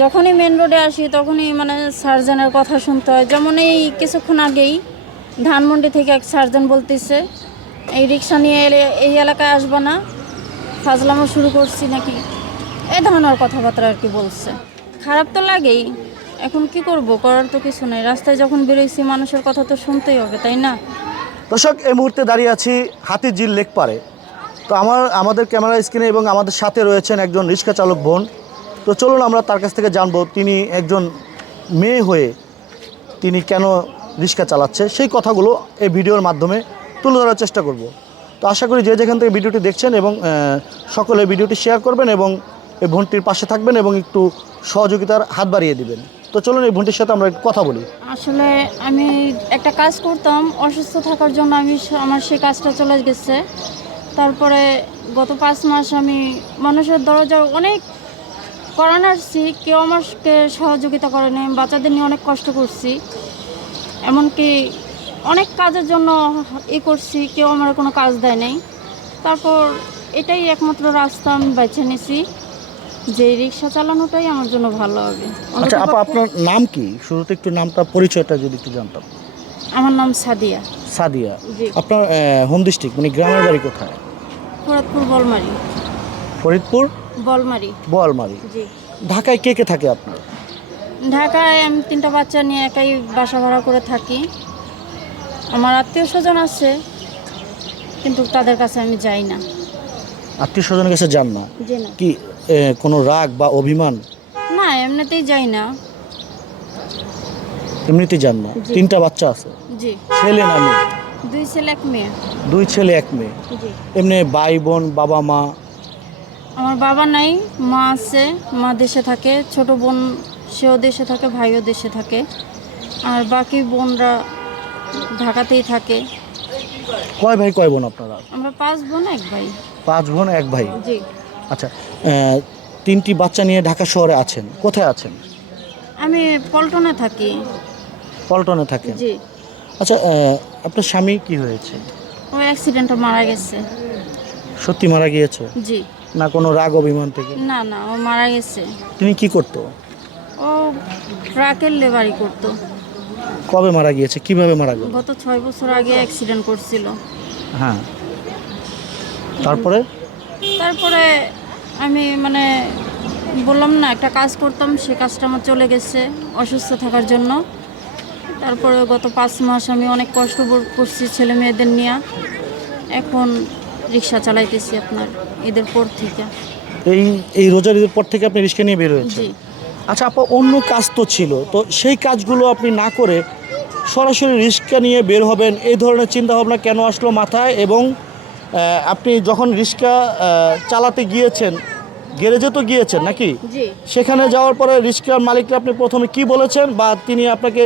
যখনই মেন রোডে আসি তখনই মানে সার্জনের কথা শুনতে হয় যেমন এই কিছুক্ষণ আগেই ধানমন্ডি থেকে এক সার্জন বলতেছে এই রিক্সা নিয়ে এলে এই এলাকায় আসবো না ফাজলামো শুরু করছি নাকি এ ধরনের কথাবার্তা আর কি বলছে খারাপ তো লাগেই এখন কি করব করার তো কিছু নেই রাস্তায় যখন বেরোইছি মানুষের কথা তো শুনতেই হবে তাই না দর্শক এই মুহূর্তে দাঁড়িয়ে আছি জিল লেক পারে তো আমার আমাদের ক্যামেরা স্ক্রিনে এবং আমাদের সাথে রয়েছেন একজন রিক্সা চালক বোন তো চলুন আমরা তার কাছ থেকে জানবো তিনি একজন মেয়ে হয়ে তিনি কেন রিক্সা চালাচ্ছে সেই কথাগুলো এই ভিডিওর মাধ্যমে তুলে ধরার চেষ্টা করব তো আশা করি যে যেখান থেকে ভিডিওটি দেখছেন এবং সকলে ভিডিওটি শেয়ার করবেন এবং এই ভন্টির পাশে থাকবেন এবং একটু সহযোগিতার হাত বাড়িয়ে দিবেন তো চলুন এই ভন্টির সাথে আমরা কথা বলি আসলে আমি একটা কাজ করতাম অসুস্থ থাকার জন্য আমি আমার সেই কাজটা চলে গেছে তারপরে গত পাঁচ মাস আমি মানুষের দরজা অনেক করানো আসছি কেউ আমাকে সহযোগিতা করে নেই বাচ্চাদের নিয়ে অনেক কষ্ট করছি এমনকি অনেক কাজের জন্য এ করছি কেউ আমার কোনো কাজ দেয় নাই তারপর এটাই একমাত্র রাস্তা আমি বেছে নিছি যে রিক্সা চালানোটাই আমার জন্য ভালো হবে আচ্ছা আপনার নাম কি শুরুতে একটু নামটা পরিচয়টা যদি একটু জানতাম আমার নাম সাদিয়া সাদিয়া আপনার হোম ডিস্ট্রিক্ট মানে গ্রামের বাড়ি কোথায় ফরিদপুর বলমারি ফরিদপুর বলমারি বলমারি ঢাকায় কে কে থাকে আপনার ঢাকায় আমি তিনটা বাচ্চা নিয়ে একাই বাসা ভাড়া করে থাকি আমার আত্মীয় স্বজন আছে কিন্তু তাদের কাছে আমি যাই না আত্মীয় স্বজনের কাছে যান না কি কোনো রাগ বা অভিমান না এমনিতেই যাই না এমনিতে যান না তিনটা বাচ্চা আছে ছেলে না মেয়ে দুই ছেলে এক মেয়ে দুই ছেলে এক মেয়ে এমনি ভাই বোন বাবা মা আমার বাবা নাই মা আছে মা দেশে থাকে ছোট বোন সেও দেশে থাকে ভাইও দেশে থাকে আর বাকি বোনরা ঢাকাতেই থাকে কয় ভাই কয় বোন আপনারা আমরা পাঁচ বোন এক ভাই পাঁচ বোন এক ভাই জি আচ্ছা তিনটি বাচ্চা নিয়ে ঢাকা শহরে আছেন কোথায় আছেন আমি পল্টনে থাকি পল্টনে থাকেন জি আচ্ছা আপনার স্বামী কি হয়েছে ও অ্যাক্সিডেন্টে মারা গেছে সত্যি মারা গিয়েছে জি না কোনো রাগ অভিমান থেকে না না ও মারা গেছে তিনি কি করতো ও ট্রাকের লেবারি করতো কবে মারা গিয়েছে কিভাবে মারা গেল গত ছয় বছর আগে অ্যাক্সিডেন্ট করছিল হ্যাঁ তারপরে তারপরে আমি মানে বললাম না একটা কাজ করতাম সে কাজটা আমার চলে গেছে অসুস্থ থাকার জন্য তারপরে গত পাঁচ মাস আমি অনেক কষ্ট করছি ছেলে মেয়েদের নিয়ে এখন রিক্সা চালাইতেছি আপনার ঈদের পর থেকে এই এই রোজার ঈদের পর থেকে আপনি রিক্সা নিয়ে বের হয়েছেন আচ্ছা আপা অন্য কাজ তো ছিল তো সেই কাজগুলো আপনি না করে সরাসরি রিক্সা নিয়ে বের হবেন এই ধরনের চিন্তা ভাবনা কেন আসলো মাথায় এবং আপনি যখন রিক্সা চালাতে গিয়েছেন গ্যারেজে তো গিয়েছেন নাকি সেখানে যাওয়ার পরে রিক্সার মালিককে আপনি প্রথমে কি বলেছেন বা তিনি আপনাকে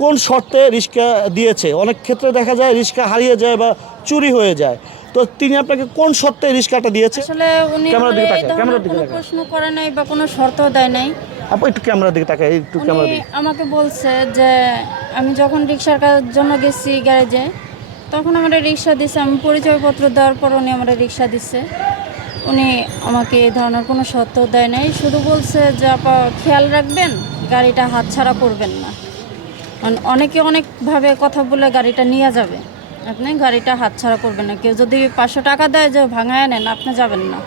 কোন শর্তে রিক্সা দিয়েছে অনেক ক্ষেত্রে দেখা যায় রিক্সা হারিয়ে যায় বা চুরি হয়ে যায় তো তিনি আপনাকে কোন শর্তে রিস্কাটা দিয়েছে আসলে উনি ক্যামেরার মানে দিকে তাকায় ক্যামেরার দিকে তাকায় প্রশ্ন করে নাই বা কোনো শর্ত দেয় নাই আপু একটু ক্যামেরার দিকে তাকায় একটু ক্যামেরার দিকে আমাকে বলছে যে আমি যখন রিক্সার জন্য গেছি গ্যারেজে তখন আমার রিক্সা দিছে আমি পরিচয়পত্র দেওয়ার পর উনি আমার রিক্সা দিছে উনি আমাকে এই ধরনের কোনো শর্ত দেয় নাই শুধু বলছে যে আপা খেয়াল রাখবেন গাড়িটা হাত ছাড়া করবেন না মানে অনেকে অনেকভাবে কথা বলে গাড়িটা নিয়ে যাবে আপনি গাড়িটা হাত ছাড়া করবেন না কেউ যদি পাঁচশো টাকা দেয় যে ভাঙায় নেন আপনি যাবেন না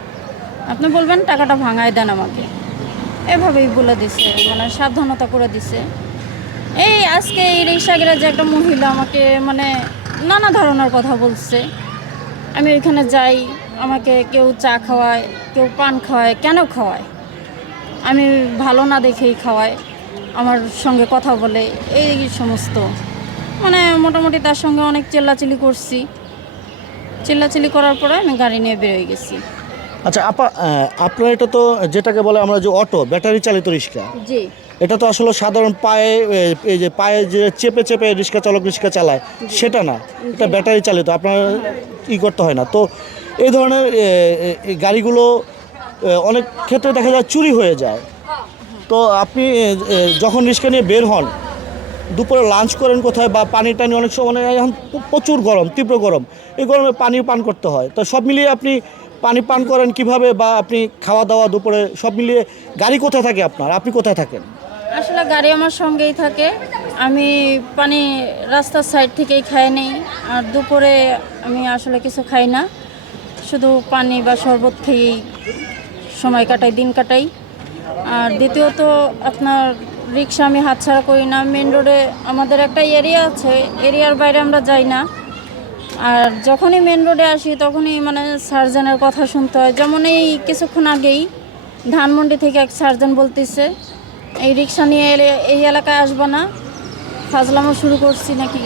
আপনি বলবেন টাকাটা ভাঙায় দেন আমাকে এভাবেই বলে দিছে মানে সাবধানতা করে দিছে এই আজকে এই রিক্সাগেরা যে একটা মহিলা আমাকে মানে নানা ধরনের কথা বলছে আমি ওইখানে যাই আমাকে কেউ চা খাওয়ায় কেউ পান খাওয়ায় কেন খাওয়ায় আমি ভালো না দেখেই খাওয়ায় আমার সঙ্গে কথা বলে এই সমস্ত মানে মোটামুটি তার সঙ্গে অনেক চেল্লাচিলি করছি চিল্লাচিল্লি করার পরে আমি গাড়ি নিয়ে বেরোয় গেছি আচ্ছা আপা আপনার এটা তো যেটাকে বলে আমরা যে অটো ব্যাটারি চালিত রিক্সা জি এটা তো আসলে সাধারণ পায়ে এই যে পায়ে যে চেপে চেপে রিক্সা চালক রিক্সা চালায় সেটা না এটা ব্যাটারি চালিত আপনার ই করতে হয় না তো এই ধরনের গাড়িগুলো অনেক ক্ষেত্রে দেখা যায় চুরি হয়ে যায় তো আপনি যখন রিক্সা নিয়ে বের হন দুপুরে লাঞ্চ করেন কোথায় বা পানি টানি অনেক সময় মানে এখন প্রচুর গরম তীব্র গরম এই গরমে পানি পান করতে হয় তো সব মিলিয়ে আপনি পানি পান করেন কিভাবে বা আপনি খাওয়া দাওয়া দুপুরে সব মিলিয়ে গাড়ি কোথায় থাকে আপনার আপনি কোথায় থাকেন আসলে গাড়ি আমার সঙ্গেই থাকে আমি পানি রাস্তার সাইড থেকেই খাই নেই আর দুপুরে আমি আসলে কিছু খাই না শুধু পানি বা শরবত খেয়েই সময় কাটাই দিন কাটাই আর দ্বিতীয়ত আপনার রিক্সা আমি হাতছাড়া করি না মেন রোডে আমাদের একটা এরিয়া আছে এরিয়ার বাইরে আমরা যাই না আর যখনই মেন রোডে আসি তখনই মানে সার্জনের কথা শুনতে হয় যেমন এই কিছুক্ষণ আগেই ধানমন্ডি থেকে এক সার্জন বলতেছে এই রিক্সা নিয়ে এলে এই এলাকায় আসব না ফাজলামো শুরু করছি নাকি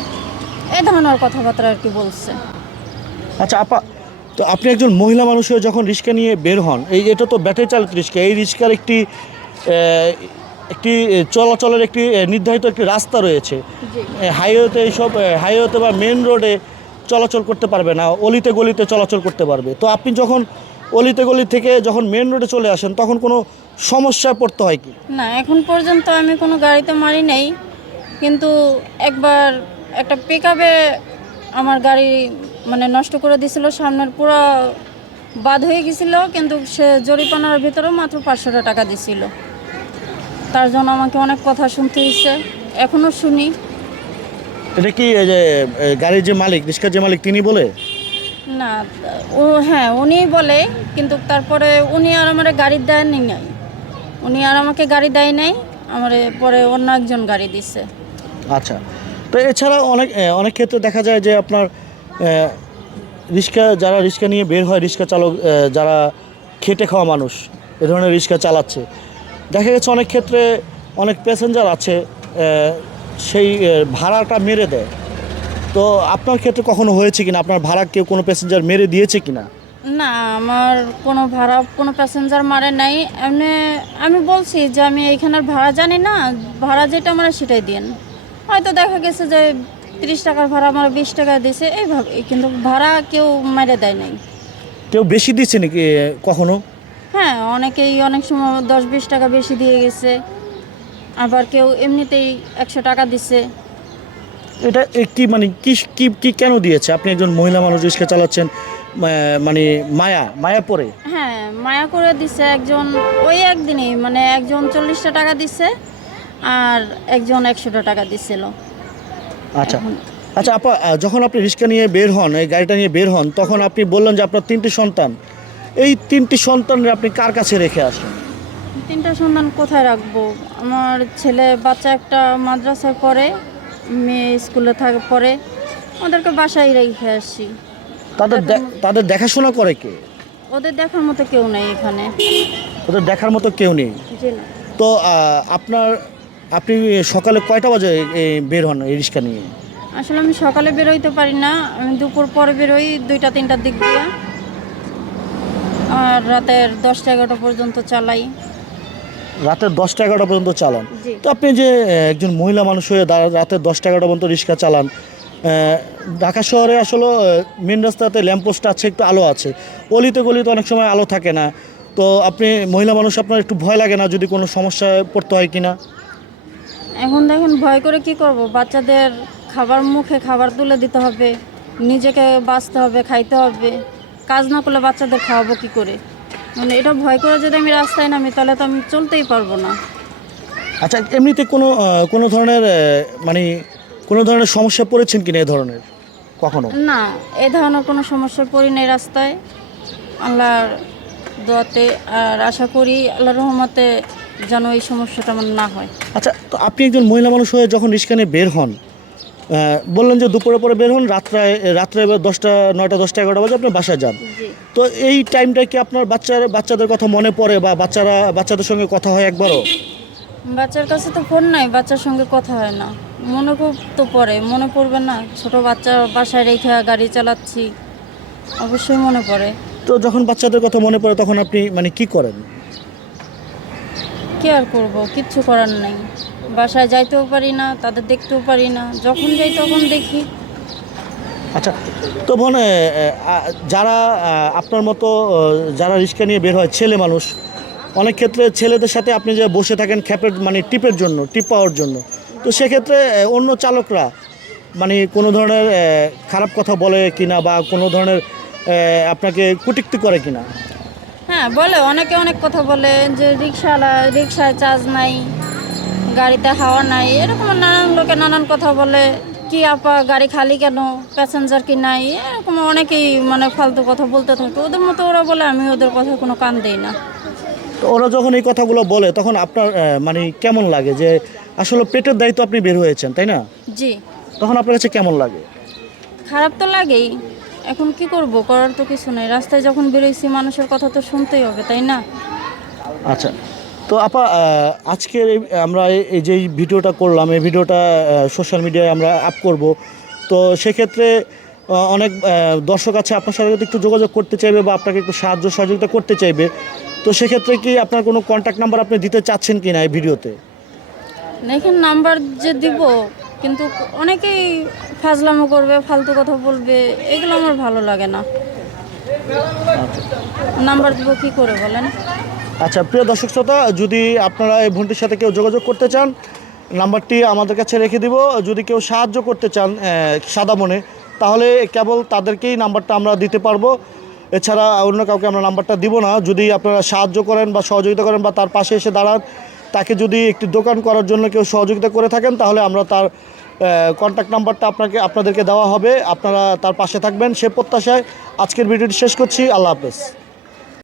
এ ধরনের কথাবার্তা আর কি বলছে আচ্ছা আপা তো আপনি একজন মহিলা মানুষ যখন রিক্সা নিয়ে বের হন এই এটা তো ব্যাটারি চালিত রিক্সা এই রিক্সার একটি একটি চলাচলের একটি নির্ধারিত একটি রাস্তা রয়েছে হাইওয়েতে এইসব হাইওয়েতে বা মেন রোডে চলাচল করতে পারবে না অলিতে গলিতে চলাচল করতে পারবে তো আপনি যখন অলিতে গলি থেকে যখন মেন রোডে চলে আসেন তখন কোনো সমস্যায় পড়তে হয় কি না এখন পর্যন্ত আমি কোনো গাড়িতে মারি নাই কিন্তু একবার একটা পিক আমার গাড়ি মানে নষ্ট করে দিছিল সামনের পুরো বাদ হয়ে গেছিল কিন্তু সে জরিপানার ভিতরেও মাত্র পাঁচশোটা টাকা দিছিল তার জন্য আমাকে অনেক কথা শুনতে হয়েছে এখনও শুনি এটা কি এই যে গাড়ির যে মালিক রিক্সার যে মালিক তিনি বলে না ও হ্যাঁ উনিই বলে কিন্তু তারপরে উনি আর আমার গাড়ি দেয়নি নাই উনি আর আমাকে গাড়ি দেয় নাই আমার পরে অন্য একজন গাড়ি দিছে আচ্ছা তো এছাড়া অনেক অনেক ক্ষেত্রে দেখা যায় যে আপনার রিক্সা যারা রিক্সা নিয়ে বের হয় রিক্সা চালক যারা খেটে খাওয়া মানুষ এ ধরনের রিক্সা চালাচ্ছে দেখা গেছে অনেক ক্ষেত্রে অনেক প্যাসেঞ্জার আছে সেই ভাড়াটা মেরে দেয় তো আপনার ক্ষেত্রে কখনো হয়েছে কিনা আপনার ভাড়া কেউ কোনো প্যাসেঞ্জার মেরে দিয়েছে কিনা না আমার কোনো ভাড়া কোনো প্যাসেঞ্জার মারে নাই এমনি আমি বলছি যে আমি এইখানের ভাড়া জানি না ভাড়া যেটা আমরা সেটাই দিন হয়তো দেখা গেছে যে তিরিশ টাকার ভাড়া আমার বিশ টাকা দিছে এইভাবে কিন্তু ভাড়া কেউ মেরে দেয় নাই কেউ বেশি দিচ্ছে নাকি কখনো হ্যাঁ অনেকেই অনেক সময় দশ বিশ টাকা বেশি দিয়ে গেছে আবার কেউ এমনিতেই একশো টাকা দিছে এটা একটি মানে কি কি কি কেন দিয়েছে আপনি একজন মহিলা মানুষ রিক্সা চালাচ্ছেন মানে মায়া মায়া পরে হ্যাঁ মায়া করে দিছে একজন ওই একদিনই মানে একজন চল্লিশটা টাকা দিছে আর একজন একশোটা টাকা দিছিল আচ্ছা আচ্ছা আপা যখন আপনি রিক্সা নিয়ে বের হন এই গাড়িটা নিয়ে বের হন তখন আপনি বললেন যে আপনার তিনটি সন্তান এই তিনটি সন্তান আপনি কার কাছে রেখে আসেন তিনটা সন্তান কোথায় রাখবো আমার ছেলে বাচ্চা একটা মাদ্রাসায় পড়ে মেয়ে স্কুলে থাকে পরে ওদেরকে বাসায় রেখে আসি তাদের তাদের দেখাশোনা করে কে ওদের দেখার মতো কেউ নেই এখানে ওদের দেখার মতো কেউ নেই তো আপনার আপনি সকালে কয়টা বাজে বের হন এই রিক্সা নিয়ে আসলে আমি সকালে বেরোইতে পারি না আমি দুপুর পরে বেরোই দুইটা তিনটার দিক দিয়ে আর রাতের দশটা এগারোটা পর্যন্ত চালাই রাতের দশটা এগারোটা পর্যন্ত চালান তো আপনি যে একজন মহিলা মানুষ হয়ে দা- রাতের দশটা এগারোটা পর্যন্ত রিক্সা চালান ঢাকা শহরে আসলে মেন রাস্তাতে ল্যাম্পপোস্ট আছে একটু আলো আছে অলিতে গলিতে অনেক সময় আলো থাকে না তো আপনি মহিলা মানুষ আপনার একটু ভয় লাগে না যদি কোনো সমস্যায় পড়তে হয় কিনা এখন দেখুন ভয় করে কি করব বাচ্চাদের খাবার মুখে খাবার তুলে দিতে হবে নিজেকে বাঁচতে হবে খাইতে হবে কাজ না করলে বাচ্চাদের খাওয়াবো কি করে মানে এটা ভয় করে যদি আমি রাস্তায় নামি তাহলে তো আমি চলতেই পারবো না আচ্ছা এমনিতে কোনো কোনো ধরনের মানে কোনো ধরনের সমস্যা পড়েছেন কিনা এ ধরনের কখনো না এ ধরনের কোনো সমস্যা পড়ি নাই রাস্তায় আল্লাহর দোয়াতে আর আশা করি আল্লাহর রহমতে যেন এই সমস্যাটা আমার না হয় আচ্ছা তো আপনি একজন মহিলা মানুষ হয়ে যখন রিস্কানে বের হন বললেন যে দুপুরে পরে বের হন রাত্রে রাত্রে দশটা নয়টা দশটা এগারোটা বাজে আপনি বাসায় যান তো এই টাইমটা কি আপনার বাচ্চার বাচ্চাদের কথা মনে পড়ে বা বাচ্চারা বাচ্চাদের সঙ্গে কথা হয় একবারও বাচ্চার কাছে তো ফোন নাই বাচ্চার সঙ্গে কথা হয় না মনে তো পড়ে মনে পড়বে না ছোট বাচ্চা বাসায় রেখে গাড়ি চালাচ্ছি অবশ্যই মনে পড়ে তো যখন বাচ্চাদের কথা মনে পড়ে তখন আপনি মানে কি করেন কি আর করবো কিচ্ছু করার নেই বাসায় যাইতেও পারি না তাদের দেখতেও পারি না যখন যাই তখন দেখি আচ্ছা তো মনে যারা আপনার মতো যারা রিক্সা নিয়ে বের হয় ছেলে মানুষ অনেক ক্ষেত্রে ছেলেদের সাথে আপনি যে বসে থাকেন খ্যাপের মানে টিপের জন্য টিপ পাওয়ার জন্য তো সেক্ষেত্রে অন্য চালকরা মানে কোনো ধরনের খারাপ কথা বলে কিনা বা কোনো ধরনের আপনাকে কুটিক্তি করে কিনা হ্যাঁ বলে অনেকে অনেক কথা বলে যে রিক্সাওয়ালা রিক্সায় চার্জ নাই গাড়িতে হাওয়া নাই এরকম নানান লোকে নানান কথা বলে কি আপা গাড়ি খালি কেন প্যাসেঞ্জার কি নাই এরকম অনেকেই মানে ফালতু কথা বলতে থাকে ওদের মতো ওরা বলে আমি ওদের কথা কোনো কান দিই না তো ওরা যখন এই কথাগুলো বলে তখন আপনার মানে কেমন লাগে যে আসলে পেটের দায়িত্ব আপনি বের হয়েছেন তাই না জি তখন আপনার কাছে কেমন লাগে খারাপ তো লাগেই এখন কি করব করার তো কিছু নেই রাস্তায় যখন বেরোইছি মানুষের কথা তো শুনতেই হবে তাই না আচ্ছা তো আপা আজকের আমরা এই যে ভিডিওটা করলাম এই ভিডিওটা সোশ্যাল মিডিয়ায় আমরা আপ করব তো সেক্ষেত্রে অনেক দর্শক আছে আপনার সাথে একটু যোগাযোগ করতে চাইবে বা আপনাকে একটু সাহায্য সহযোগিতা করতে চাইবে তো সেক্ষেত্রে কি আপনার কোনো কন্ট্যাক্ট নাম্বার আপনি দিতে চাচ্ছেন কি না এই ভিডিওতে দেখেন নাম্বার যে দিব কিন্তু অনেকেই ফাজলামো করবে ফালতু কথা বলবে এগুলো আমার ভালো লাগে না নাম্বার আচ্ছা। দিব কি করে বলেন আচ্ছা প্রিয় দর্শক শ্রোতা যদি আপনারা এই ভন্টির সাথে কেউ যোগাযোগ করতে চান নাম্বারটি আমাদের কাছে রেখে দিব যদি কেউ সাহায্য করতে চান সাদা মনে তাহলে কেবল তাদেরকেই নাম্বারটা আমরা দিতে পারবো এছাড়া অন্য কাউকে আমরা নাম্বারটা দিব না যদি আপনারা সাহায্য করেন বা সহযোগিতা করেন বা তার পাশে এসে দাঁড়ান তাকে যদি একটি দোকান করার জন্য কেউ সহযোগিতা করে থাকেন তাহলে আমরা তার কন্ট্যাক্ট নাম্বারটা আপনাকে আপনাদেরকে দেওয়া হবে আপনারা তার পাশে থাকবেন সে প্রত্যাশায় আজকের ভিডিওটি শেষ করছি আল্লাহ হাফেজ